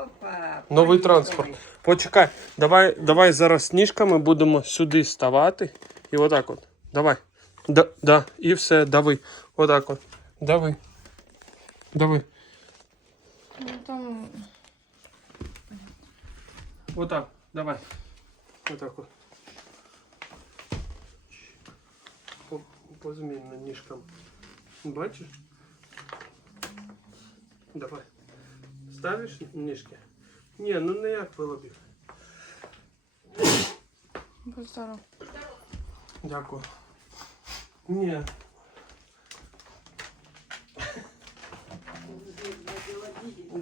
Опа, Новий транспорт. Почекай, давай, давай зараз ніжками будемо сюди ставати. І отак от. Давай. Да, да, і все, дави. Отак от. Дави. Дави. Ну, там Отак. Давай. Отак от. По, позмінно ніжками. Бачиш? Давай. Ставиш ніжки? Ні, ну не як вилобіг. будь здоров. Дякую. Ні.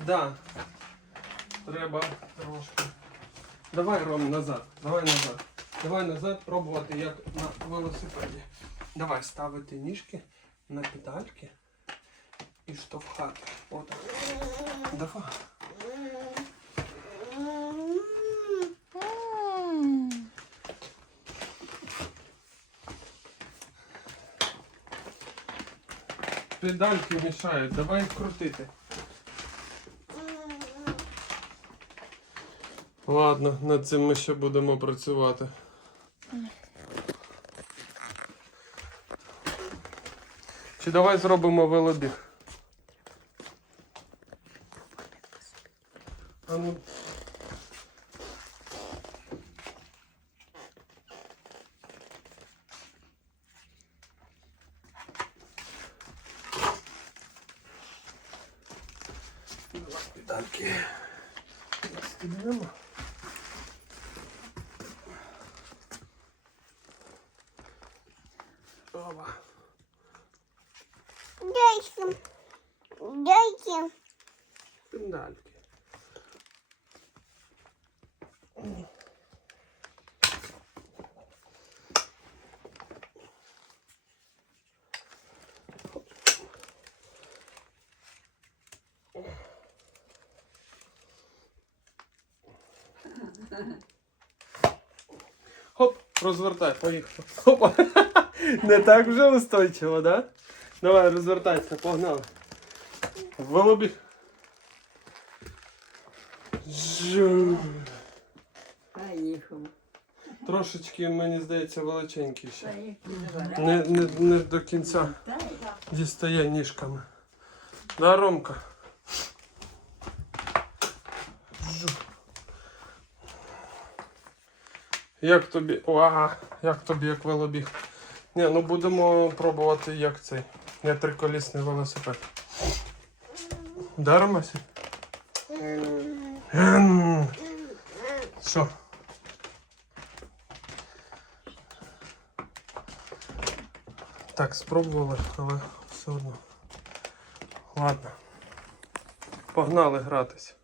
Да. Треба трошки. Давай, Ром, назад. Давай назад. Давай назад пробувати, як на велосипеді. Давай ставити ніжки на педальки і штовхати. Отак. Давай. Педальки мішають, давай їх крутити. Ладно, над цим ми ще будемо працювати. Чи давай зробимо велобіг? А ну. Педальки. Стібнемо. Опа. Дайте. Дайте. Педальки. Хоп, розвертай, поїхали. Опа. Не так вже устойчиво, да? Давай, розвертайся, погнали. Голубі. Жу. Поїхав. Трошечки, мені здається, величенький ще. Не, не, не до кінця дістає ніжками. Да, Ромка? Як тобі. Уа, як тобі як велобіг? Ні, ну будемо пробувати як цей. Не триколісний велосипед. Да, Ромасі? Ем. Що? Так, спробували, але все одно. Ладно. Погнали гратись.